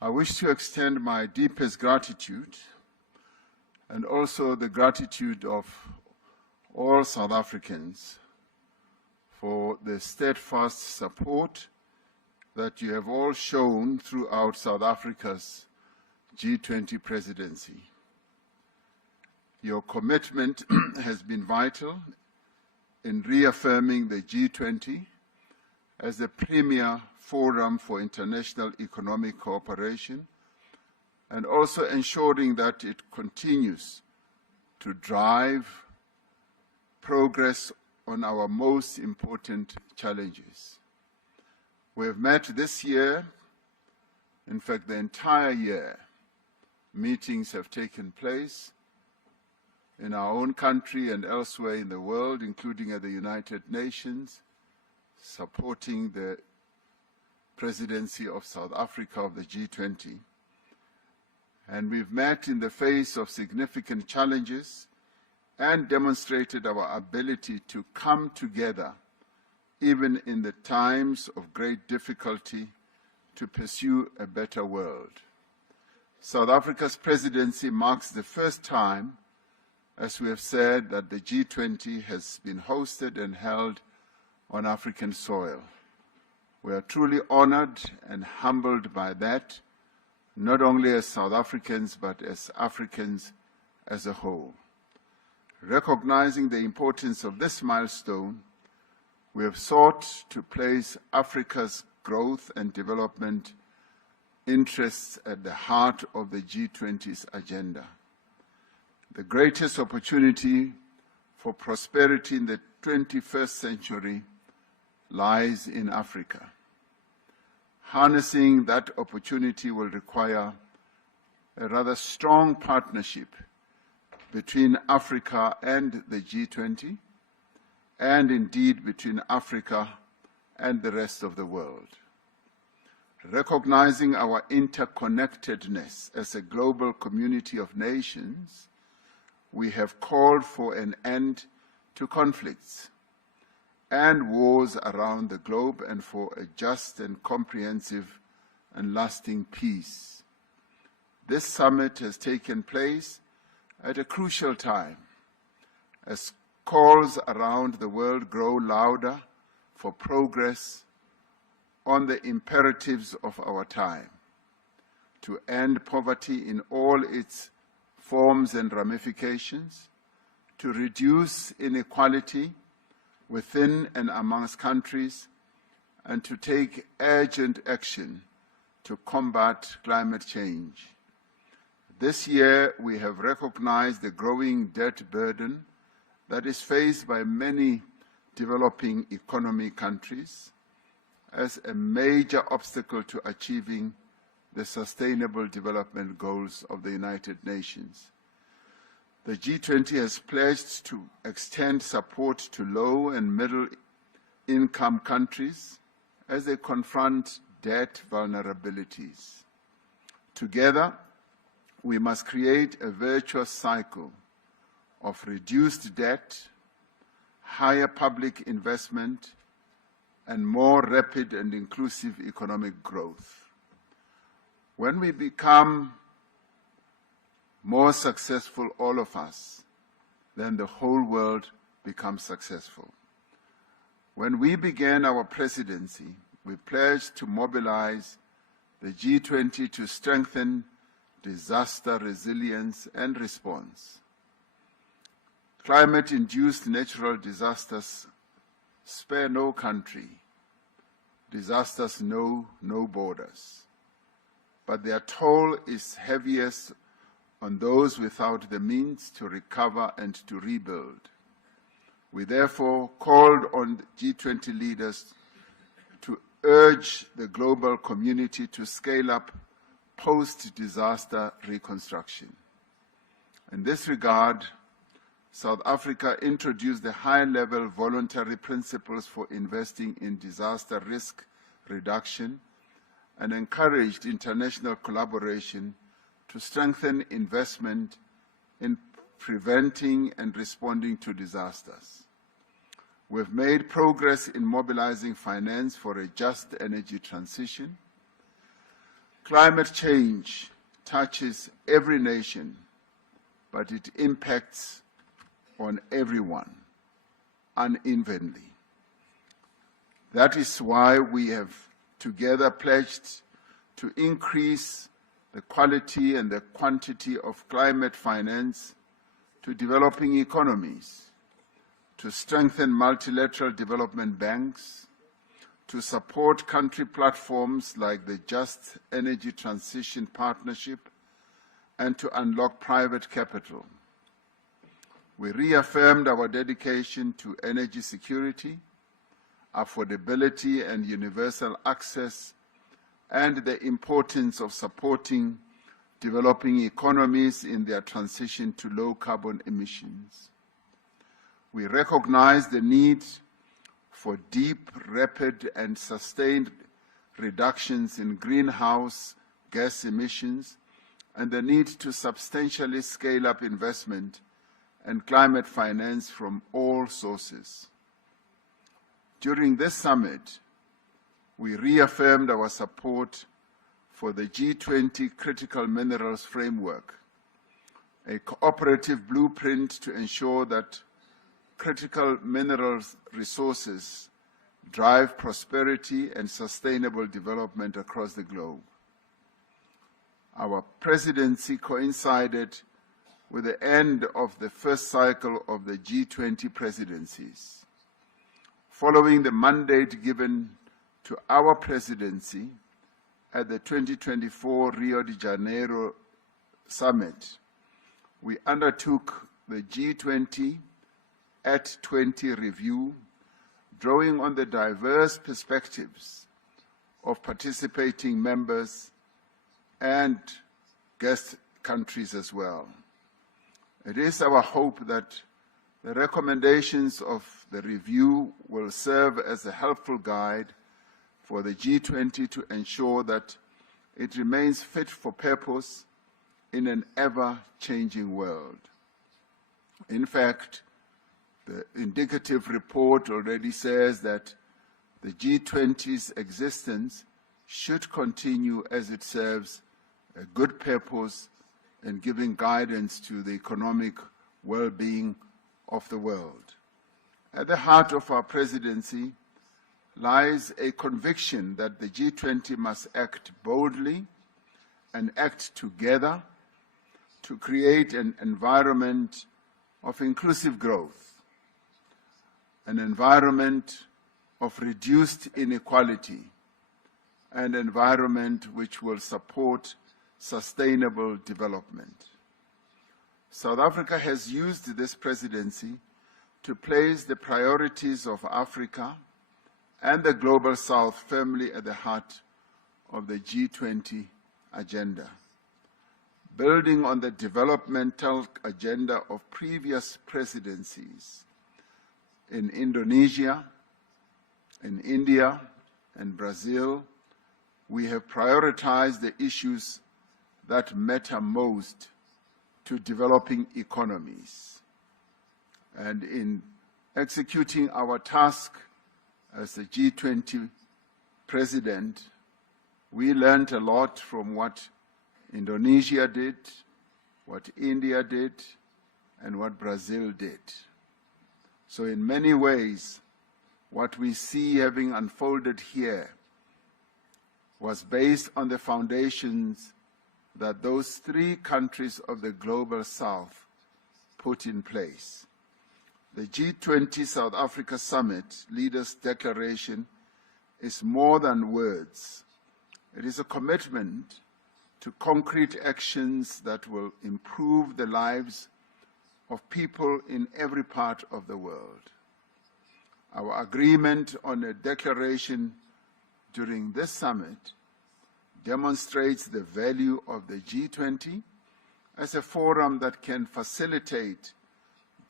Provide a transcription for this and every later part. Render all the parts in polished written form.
I wish to extend my deepest gratitude and also the gratitude of all South Africans for the steadfast support that you have all shown throughout South Africa's G20 presidency. Your commitment has been vital in reaffirming the G20 as the premier forum for international economic cooperation and also ensuring that it continues to drive progress on our most important challenges. We have met this year, in fact the entire year, meetings have taken place in our own country and elsewhere in the world, including at the United Nations, supporting the presidency of South Africa of the G20. And we've met in the face of significant challenges and demonstrated our ability to come together, even in the times of great difficulty, to pursue a better world. South Africa's presidency marks the first time, as we have said, that the G20 has been hosted and held on African soil. We are truly honored and humbled by that, not only as South Africans, but as Africans as a whole. Recognizing the importance of this milestone, we have sought to place Africa's growth and development interests at the heart of the G20's agenda. The greatest opportunity for prosperity in the 21st century lies in Africa. Harnessing that opportunity will require a rather strong partnership between Africa and the G20, and indeed between Africa and the rest of the world. Recognizing our interconnectedness as a global community of nations, we have called for an end to conflicts and wars around the globe and for a just and comprehensive and lasting peace. This summit has taken place at a crucial time as calls around the world grow louder for progress on the imperatives of our time, to end poverty in all its forms and ramifications, to reduce inequality within and amongst countries, and to take urgent action to combat climate change. This year, we have recognized the growing debt burden that is faced by many developing economy countries as a major obstacle to achieving the Sustainable Development Goals of the United Nations. The G20 has pledged to extend support to low and middle-income countries as they confront debt vulnerabilities. Together, we must create a virtuous cycle of reduced debt, higher public investment, and more rapid and inclusive economic growth. When we become more successful, all of us, then the whole world becomes successful. When we began our presidency, we pledged to mobilize the G20 to strengthen disaster resilience and response. Climate-induced natural disasters spare no country. Disasters know no borders. But their toll is heaviest on those without the means to recover and to rebuild. We therefore called on G20 leaders to urge the global community to scale up post-disaster reconstruction. In this regard, South Africa introduced the high-level voluntary principles for investing in disaster risk reduction and encouraged international collaboration to strengthen investment in preventing and responding to disasters. We've made progress in mobilizing finance for a just energy transition. Climate change touches every nation, but it impacts on everyone unevenly. That is why we have together pledged to increase the quality and the quantity of climate finance to developing economies, to strengthen multilateral development banks, to support country platforms like the Just Energy Transition Partnership, and to unlock private capital. We reaffirmed our dedication to energy security, affordability and universal access, and the importance of supporting developing economies in their transition to low carbon emissions. We recognize the need for deep, rapid, and sustained reductions in greenhouse gas emissions and the need to substantially scale up investment and climate finance from all sources. During this summit, we reaffirmed our support for the G20 Critical Minerals Framework, a cooperative blueprint to ensure that critical minerals resources drive prosperity and sustainable development across the globe. Our presidency coincided with the end of the first cycle of the G20 presidencies. Following the mandate given to our presidency at the 2024 Rio de Janeiro summit, we undertook the G20 at 20 review, drawing on the diverse perspectives of participating members and guest countries as well. It is our hope that the recommendations of the review will serve as a helpful guide for the G20 to ensure that it remains fit for purpose in an ever-changing world. In fact, the indicative report already says that the G20's existence should continue as it serves a good purpose in giving guidance to the economic well-being of the world. At the heart of our presidency lies a conviction that the G20 must act boldly and act together to create an environment of inclusive growth, an environment of reduced inequality, an environment which will support sustainable development. South Africa has used this presidency to place the priorities of Africa and the Global South firmly at the heart of the G20 agenda. Building on the developmental agenda of previous presidencies in Indonesia, in India, and Brazil, we have prioritized the issues that matter most to developing economies. And in executing our task as the G20 president, we learned a lot from what Indonesia did, what India did, and what Brazil did. So in many ways, what we see having unfolded here was based on the foundations that those three countries of the Global South put in place. The G20 South Africa Summit Leaders' Declaration is more than words. It is a commitment to concrete actions that will improve the lives of people in every part of the world. Our agreement on a declaration during this summit demonstrates the value of the G20 as a forum that can facilitate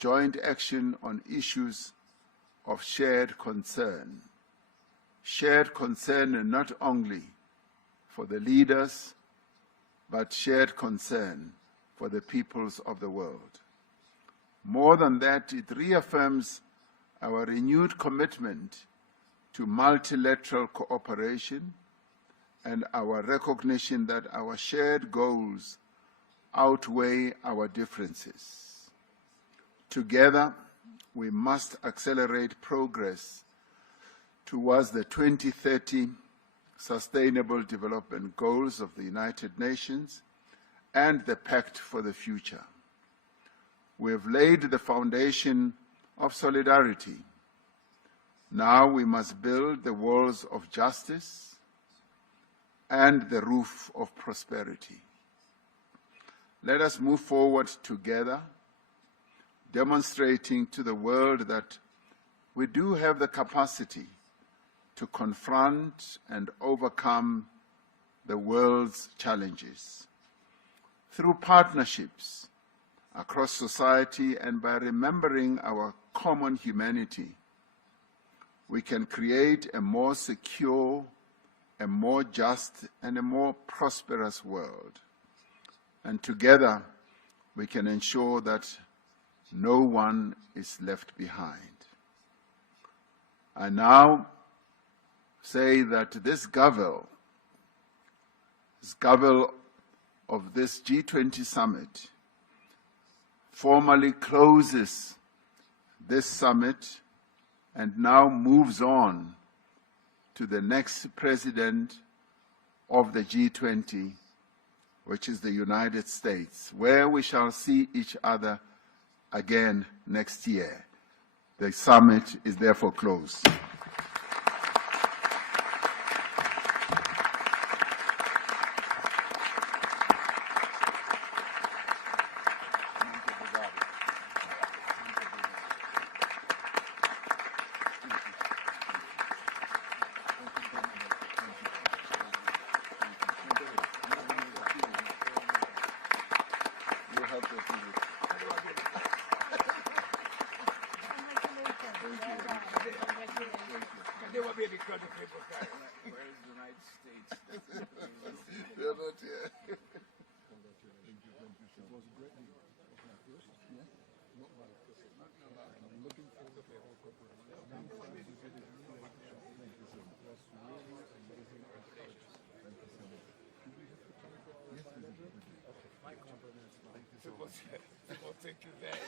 joint action on issues of shared concern. Shared concern not only for the leaders, but shared concern for the peoples of the world. More than that, it reaffirms our renewed commitment to multilateral cooperation and our recognition that our shared goals outweigh our differences. Together, we must accelerate progress towards the 2030 Sustainable Development Goals of the United Nations and the Pact for the Future. We have laid the foundation of solidarity. Now we must build the walls of justice and the roof of prosperity. Let us move forward together, demonstrating to the world that we do have the capacity to confront and overcome the world's challenges. Through partnerships across society and by remembering our common humanity, we can create a more secure, a more just, and a more prosperous world. And together, we can ensure that no one is left behind. I now say that this gavel of this G20 summit formally closes this summit and now moves on to the next president of the G20, which is the United States, where we shall see each other again next year. The summit is therefore closed. They will be the crowd of people. Where is the United States? They are not here. It was a great meeting. Not bad. I'm looking forward to our cooperation. Thank you so much. That's really amazing. Thank you so much. Yes, we do. My compliments. Thank you so much. Thank you very much.